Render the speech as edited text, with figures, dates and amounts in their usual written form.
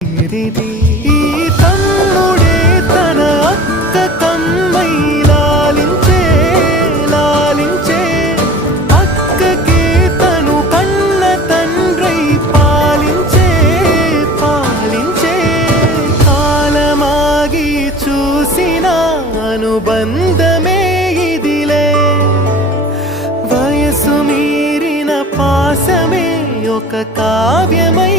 ఈ తమ్ముడే తన అక్క కమ్మై లాలించే లాలించే అక్కకే తను కన్న తండ్రై పాలించే పాలించే కాలమాగి చూసిన అనుబంధమే ఇదిలే వయసు మీరిన పాసమే ఒక కావ్యమై